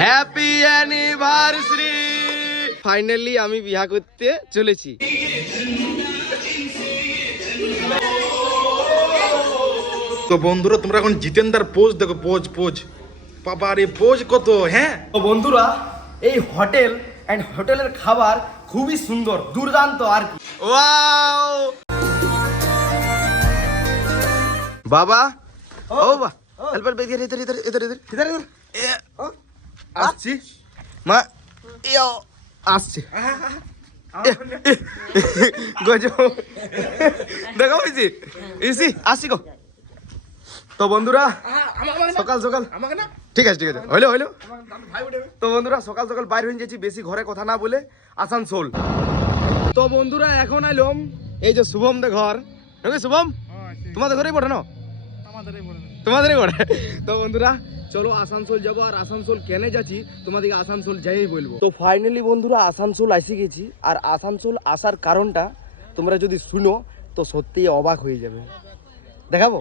Happy anniversary. Finally আমি বিয়া করতে চলেছি। তো বন্ধুরা তোমরা এখন জিতেন্দার পোজ দেখো, পোজ পোজ বাবা রে পোজ কত। হ্যাঁ তো বন্ধুরা এই হোটেল এন্ড হোটেলের খাবার খুবই সুন্দর, দুর্দান্ত আর কি। ওয়াও বাবা, ও বাবা হেল্প হেল্প, ইধর ইধর ইধর ইধর ইধর ইধর ইধর আসছি মা, ইয়ো আসছে গজো দেখো বুঝছি ইসি আসছি গো। তো বন্ধুরা সকাল সকাল ঠিক আছে ঠিক আছে হইলো হইলো। তো বন্ধুরা সকাল সকাল বাইরে হয়ে যাচ্ছি, বেশি ঘরে কথা না বলে আসানসোল। তো বন্ধুরা এখন আইলাম এই যে শুভম দে ঘর, শুভম তোমাদের ঘরেই পড়ে না, তোমাদেরই পড়ে। তো বন্ধুরা চলো আসানসোল যাবো, আর আসানসোল কেন যাচ্ছি তোমাদেরকে আসানসোল যাই বলবো। তো ফাইনালি বন্ধুরা আসানসোল এসে গেছি, আর আসানসোল আসার কারণটা তোমরা যদি শুনো তো সত্যিই অবাক হয়ে যাবে, দেখাবো।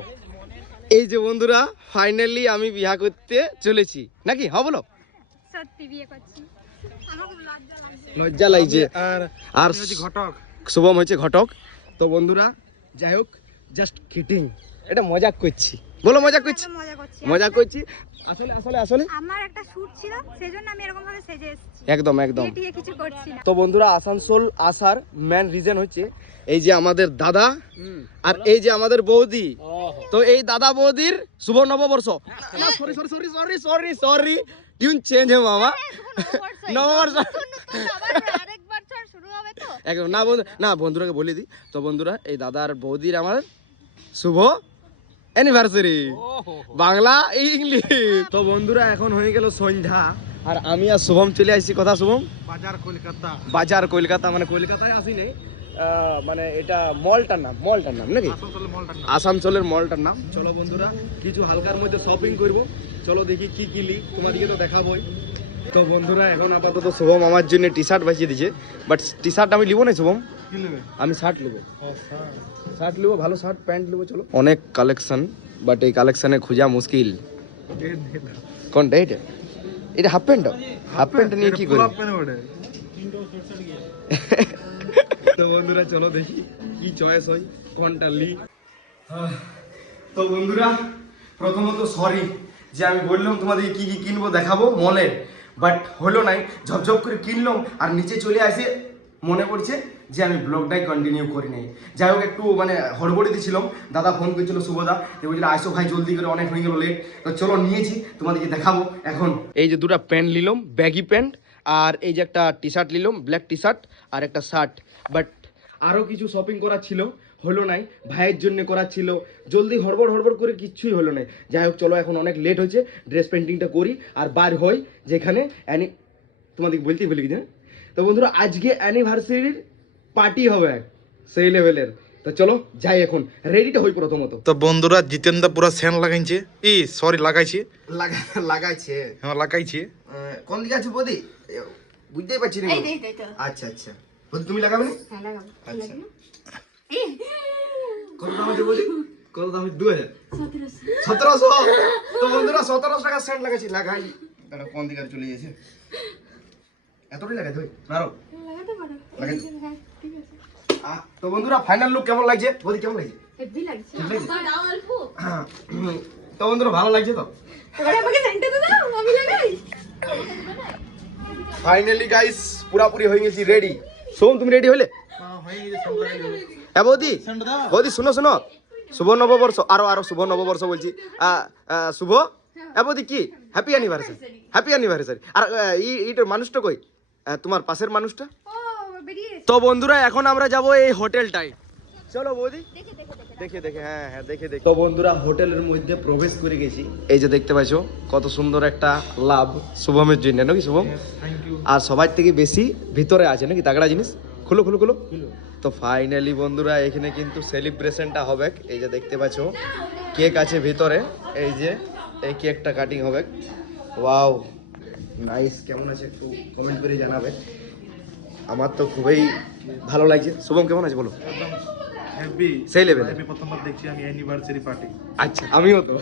এই যে বন্ধুরা ফাইনালি আমি বিয়া করতে চলেছি, নাকি হ্যাঁ বলো? সত্যি বিয়ে করছি, আমার খুব লজ্জা লাগছে। লজ্জা লাগছে। আর ঘটক শুভম হচ্ছে ঘটক। তো বন্ধুরা যাই হোক, জাস্ট কিটিং, এটা মজাক করছি, বলো মজাক করছি, মজা করছি, মজা করছি। আসলে আসলে আসলে আমার একটা শুট ছিল, সেজন্য আমি এরকম ভাবে সেজে এসেছি, একদম একদম। বিয়ে কিছু করছি না। তো বন্ধুরা আসানসোল আসার মেন রিজন হচ্ছে এই যে আমাদের দাদা আর এই যে আমাদের বৌদি। তো এই দাদা বৌদির শুভ নববর্ষ, sorry sorry sorry sorry sorry sorry tune change হে মামা, নববর্ষ আরেকবার শুরু হবে তো একদম না বন্ধু, না বন্ধুরাকে বলে দিই। তো বন্ধুরা এই দাদার বৌদির আমার শুভ অ্যানিভার্সারি, বাংলা ইংলিশ। তো বন্ধুরা এখন হয়ে গেল সন্ধ্যা, আর আমি আর শুভম চলে আসছি। কথা শুভম? বাজার কলকাতা। বাজার কলকাতা, মানে কলকাতায় আসি নেই, মানে এটা মলটার নাম, মলটার নাম নাকি আসানসোলের মলটার নাম। চলো বন্ধুরা কিছু হালকার মধ্যে শপিং করব, চলো দেখি কি কিলি, তোমাদেরকে তো দেখাবোই। তো বন্ধুরা এখন আপাতত শুভম আমার জন্য টি শার্ট বাঁচিয়ে দিয়েছে, বাট টি শার্ট আমি লিবো না শুভম, আমি শার্ট নেবো, শার্ট নেবো, ভালো শার্ট প্যান্ট নেবো। চলো অনেক কালেকশন, বাট এই কালেকশনে খোঁজা মুশকিল। কোনটা এটা? এটা হাফ প্যান্ট, হাফ প্যান্ট নিয়ে কি করি? তো বন্ধুরা চলো দেখি কি চয়েস হয়, কোনটা লি। তো বন্ধুরা প্রথমত সরি যে আমি বললাম তোমাদের কি কি কিনবো দেখাবো মলে, বাট হলো নাই, ঝপঝপ করে কিনলাম আর নিচে চলে আসে মনে পড়ছে যে আমি ব্লগটাই কন্টিনিউ করি নাই। যাই হোক একটু মানে হড়বড়িতে ছিলাম, দাদা ফোন করেছিল শুভদা, বলছিল আসো ভাই জলদি করে, অনেক হয়ে গেল লেট। তো চলো নিয়েছি, তোমাদেরকে দেখাবো এখন। এই যে দুটো প্যান্ট নিলাম, ব্যাগি প্যান্ট, আর এই যে একটা টি শার্ট নিলাম, ব্ল্যাক টি শার্ট আর একটা শার্ট। বাট আরও কিছু শপিং করার ছিল, হলো নাই, ভাইয়ের জন্য করার ছিল, জলদি হড়বড় হড়বড় করে কিচ্ছুই হলো নাই। যাই হোক চলো এখন অনেক লেট হয়েছে, ড্রেস পেন্টিংটা করি আর বার হই, যেখানে তোমাদেরকে বলতেই ভুলে গেছি। তো বন্ধুরা আজকে অ্যানিভার্সারির পার্টি হবে সেই লেভেলের। তো চলো যাই এখন, রেডিটা হই প্রথমত। তো বন্ধুরা জিতেন্দা পুরো সেন লাগাইছে, সরি লাগাইছে, লাগাইছে, হ্যাঁ লাগাইছে। কোন দিকে আছে বৌদি বুঝতেই পারছি না। আচ্ছা আচ্ছা বৌদি তুমি লাগাবে না? আচ্ছা কত দাম আছে বৌদি? কত দাম? 1700। তো বন্ধুরা 1700 টাকা সেন্ট লাগাইছি, লাগাই এটা কোন দিকে চলে গেছে, এতটাই লাগাই তুই আরো লাগাই। তো বন্ধুরা ফাইনাল লুক কেমন লাগছে বৌদি, কেমন লাগছে? হেভি লাগছে। তো বন্ধুরা ভালো লাগছে তো? এবারে আমাকে সেন্টে তো দাও, আমি লাগাই। ফাইনালি গাইস পুরাপুরি হয়ে গেছি রেডি। সোম তুমি রেডি হলে? হ্যাঁ বৌদি, বৌদি শুনো শুনো, শুভ নববর্ষ, আরো শুভ নববর্ষ বলছি, শুভ বৌদি কি হ্যাপি অ্যানিভার্সারি, হ্যাপি অ্যানিভার্সারি। আর এইটার মানুষটা কই, তোমার পাশের মানুষটা? ও বেরিয়ে তো বন্ধুরা এখন আমরা যাব এই হোটেলটাই, চলো বৌদি দেখে দেখে, হ্যাঁ হ্যাঁ দেখে দেখে। তো বন্ধুরা হোটেলের মধ্যে প্রবেশ করে গেছি, এই যে দেখতে পাইছো কত সুন্দর একটা লাভ শুভমের জন্য, নাকি শুভম? আর সবার থেকে বেশি ভিতরে আছে নাকি তাগড়া জিনিস, খুলো খুলো খুলো। তো ফাইনালি বন্ধুরা এখানে কিন্তু সেলিব্রেশনটা হবে, এই যে দেখতে পাচ্ছ কেক আছে ভিতরে, এই যে এই কেকটা কাটিং হবে। ওয়াও নাইস, কেমন আছে একটু কমেন্ট করে জানাবে। আমার তো খুবই ভালো লাগছে। শুভম কেমন আছে বলো? হেভি সেই লেভেলে। আমি প্রথমবার দেখছি আমি অ্যানিভার্সারি পার্টি। আচ্ছা আমিও তো।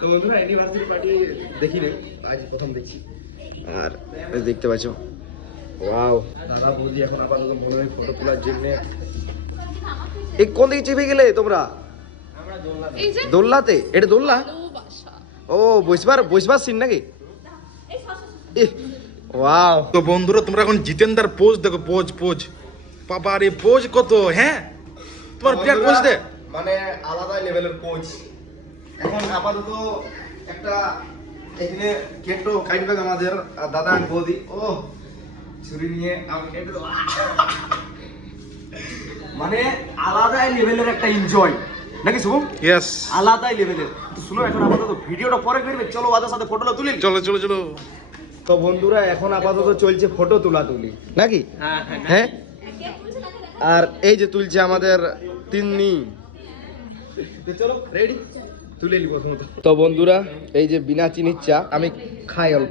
তো বন্ধুরা অ্যানিভার্সারি পার্টি দেখি রে, আজ প্রথম দেখছি। আর এই দেখতে পাচ্ছ, ওয়াও, দাদা বৌদি এখন আপাতত মনে হয় ফটো তোলার জন্য। এই কোন দিকে চেপে গেলে তোমরা? এই যে দোল্লাতে? এটা দোল্লা? ভালোবাসা। ও বসবার সিন নাকি? ওয়াও। তো বন্ধুরা তোমরা এখন জিতেন্দার পোজ দেখো, পোজ পোজ, বাবা রে পোজ কত, হ্যাঁ তোমার বিরাট পোজ দে। মানে আলাদা লেভেলের কোচ। এখন আপাতত একটা এখানে কেটো কাইটব্যাগ আমাদের দাদা আর বৌদি, ও ছুরি নিয়ে আমাকে কেটে দাও। মানে আলাদাই লেভেলের একটা এনজয় নাকি শুভম? ইয়েস, আলাদাই লেভেলের। তো শুনো, এখন আপাতত ভিডিওটা পরে করবে, চলো ওদের সাথে ফটোটা তুলি। চলো চলো চলো। তো বন্ধুরা এখন আপাতত চলছে ফটো তোলা তুলি নাকি? হ্যাঁ, আর এই যে তুলছে আমাদের তিন্নি। চলো রেডি, তুলে নিব প্রথমত। তো বন্ধুরা এই যে বিনা চিনির চা আমি খাই অল্প।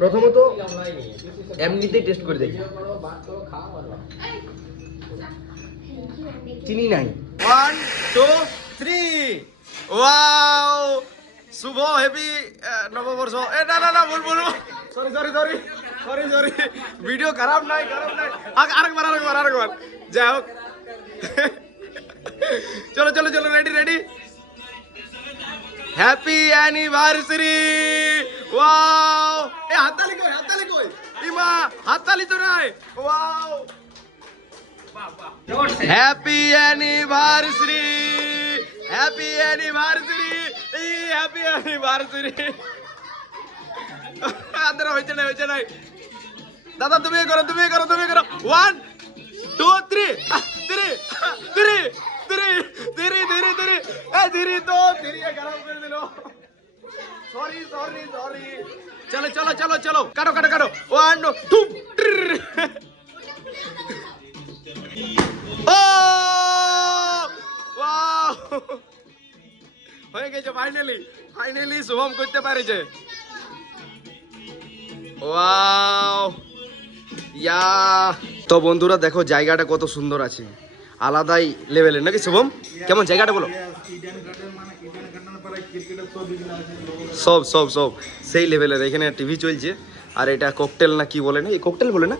প্রথমত এমনিতেই টেস্ট করে দেখি, চিনি নাই। 1 2 3, ওয়াও, শুভ হ্যাপি নববর্ষ। এ না না না, বলবো sorry sorry sorry sorry sorry, video খারাপ নাই খারাপ নাই। আরেকবার যাই হোক। চলো চলো চলো, ready ready. Happy anniversary. Wow, এ হাততালি কই, হাততালি কই? ইমা হাততালি তো নাই। Wow, happy anniversary, happy anniversary, happy anniversary. আদর হইছে না। দাদা তুমি করো 1 2 3 ধীরে তো ধীরে খারাপ করে দিল। সরি চলো কাটো 1 2 ও ওয়াও, হয়ে গেছে ফাইনালি শুভম করতে পারেছে। ওয়াও ইয়া। তো বন্ধুরা দেখো জায়গাটা কত সুন্দর আছে, আলাদাই লেভেলের নাকি শুভম? কেমন জায়গাটা বলো? সব সেই লেভেলের। এখানে টিভি চলছে, আর এটা ককটেল না কি বলে না, এই ককটেল বলে না?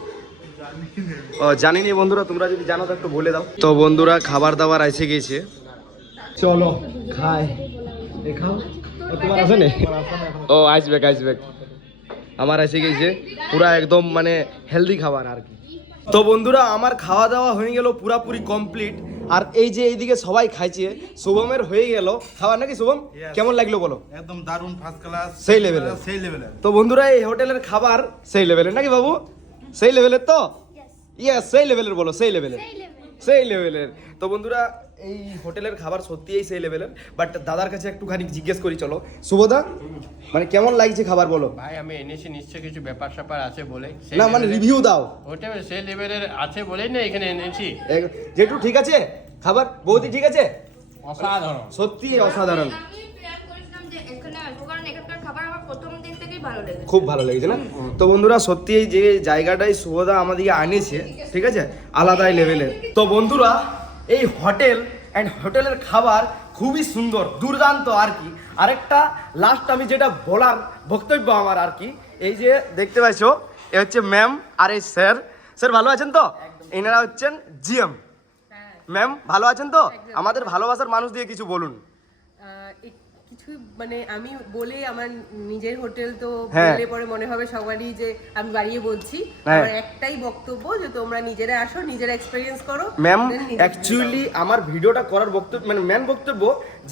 ও জানি না বন্ধুরা, তোমরা যদি জানো তো একটু বলে দাও। তো বন্ধুরা খাবার দাবার এসে গেছে, চলো খাই। খাও, তোমার আছে না? ও আসবে আমার এসে গেছে পুরা একদম মানে হেলদি খাবার আর কি। তো বন্ধুরা আমার খাওয়া দাওয়া হয়ে গেল পুরাপুরি কমপ্লিট। আর এই যে এইদিকে সবাই খাইছে, শুভমের হয়ে গেল খাবার নাকি শুভম? কেমন লাগলো বলো? একদম দারুণ, ফার্স্ট ক্লাস, সেই লেভেলের। তো বন্ধুরা এই হোটেলের খাবার সেই লেভেলের নাকি বাবু? সেই লেভেলের তো? ইয়েস, সেই লেভেলের বলো, সেই লেভেলের। তো বন্ধুরা এই হোটেলের খাবার সত্যিই সেই লেভেলের। বাট দাদার কাছে একটুখানি জিজ্ঞেস করি, চলো শুভদা মানে কেমন লাগছে খাবার বলো? ভাই আমি এনেছি নিশ্চয় কিছু ব্যাপার স্যাপার আছে বলে, না মানে রিভিউ দাও। ওটা সেই লেভেলের আছে বলেই না এখানে এনেছি। যেটু ঠিক আছে খাবার, বৌদি ঠিক আছে? অসাধারণ, সত্যি অসাধারণ, আমি প্ল্যান করেছিলাম যে এখানে আসবো, কারণ এখানকার খাবার আমার প্রথম দিন থেকেই ভালো লেগেছে। খুব ভালো লেগেছে না? তো বন্ধুরা সত্যি এই যে জায়গাটাই শুভদা আমাদেরকে আনিয়েছে, ঠিক আছে, আলাদাই লেভেলের। তো বন্ধুরা এই হোটেলের খাবার খুবই সুন্দর, দুর্দান্ত আর কি। আরেকটা লাস্ট আমি যেটা বলার বক্তব্য আমার আর কি, এই যে দেখতে পাচ্ছ এ হচ্ছে ম্যাম আর এই স্যার ভালো আছেন তো? এনারা হচ্ছেন জিএম। ম্যাম ভালো আছেন তো? আমাদের ভালোবাসার মানুষ দিয়ে কিছু বলুন। কিছু মানে আমি বলে আমার নিজের হোটেল তো হ্যাঁ। বলে পরে মনে হবে সবারই যে আমি বাড়িয়ে বলছি। হ্যাঁ। আমার একটাই বক্তব্য যে তোমরা নিজেরা আসো, নিজেরা এক্সপেরিয়েন্স করো। ম্যাম then নিজেরা অ্যাকচুয়ালি আমার ভিডিওটা করার বক্তব্য মানে মেন বক্তব্য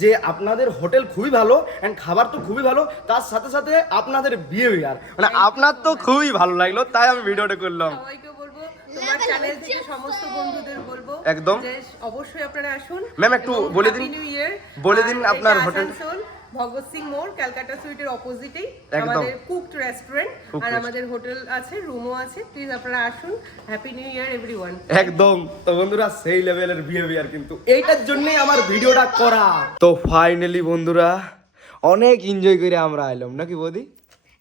যে আপনাদের হোটেল খুবই ভালো এন্ড খাবার তো খুবই ভালো, তার সাথে সাথে আপনাদের বিহেভিয়ার মানে আপনার তো খুবই ভালো লাগলো, তাই আমি ভিডিওটা করলাম। সবাইকে বলবো, তোমার চ্যানেল থেকে সমস্ত বন্ধুদের বলবো একদম। যে অবশ্যই আপনারা আসুন। ম্যাম, একটু বলে দিন, নিউ ইয়ার বলে দিন আপনার হোটেল। ভগৎ সিং মোড়, ক্যালকাটা সুইটের অপোজিটেই একদম। আমাদের কুকড রেস্টুরেন্ট, আর restaurant। আমাদের হোটেল আছে, রুমও আছে। প্লিজ আপনারা আসুন। Happy new year everyone. একদম। তো বন্ধুরা সেই লেভেলের বিহেভিয়ার, কিন্তু এইটার জন্যই আমার ভিডিওটা করা। তো ফাইনালি বন্ধুরা অনেক এনজয় করে আমরা এলাম নাকি বৌদি?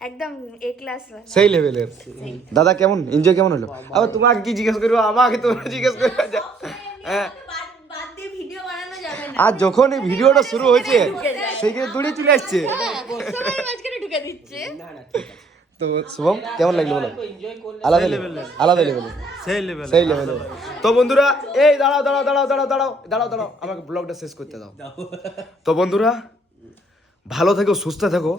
একদম এ ক্লাস। সেই লেভেলের। দাদা কেমন এনজয় কেমন হলো? আবার তোমাকে কি জিজ্ঞেস করবো, আমাকে তোমরা জিজ্ঞেস করবে। হ্যাঁ আর যখন এই ভিডিওটা শুরু হয়েছে সেইখানে দৌড়িয়ে চলে আসছে। সবাই মাঝখানে ঢুকে দিচ্ছে। তো শুভম কেমন লাগলো বলো? আলাদা লেভেল, আলাদা লেভেল, সেই লেভেল সেই লেভেলে। তো বন্ধুরা এই দাঁড়াও দাঁড়াও দাঁড়াও দাঁড়াও দাঁড়াও দাঁড়াও দাঁড়াও আমাকে ব্লগটা শেষ করতে দাও। তো বন্ধুরা ভালো থেকো, সুস্থ থেকো।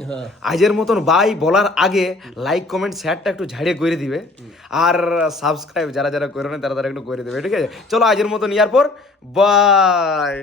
আজের মতন বাই বলার আগে লাইক কমেন্ট শেয়ারটা একটু ঝাড়িয়ে করে দিবে, আর সাবস্ক্রাইব যারা যারা করে না তারা তারা একটু করে দেবে, ঠিক আছে? চলো আজের মতন ইয়ার পর বাই।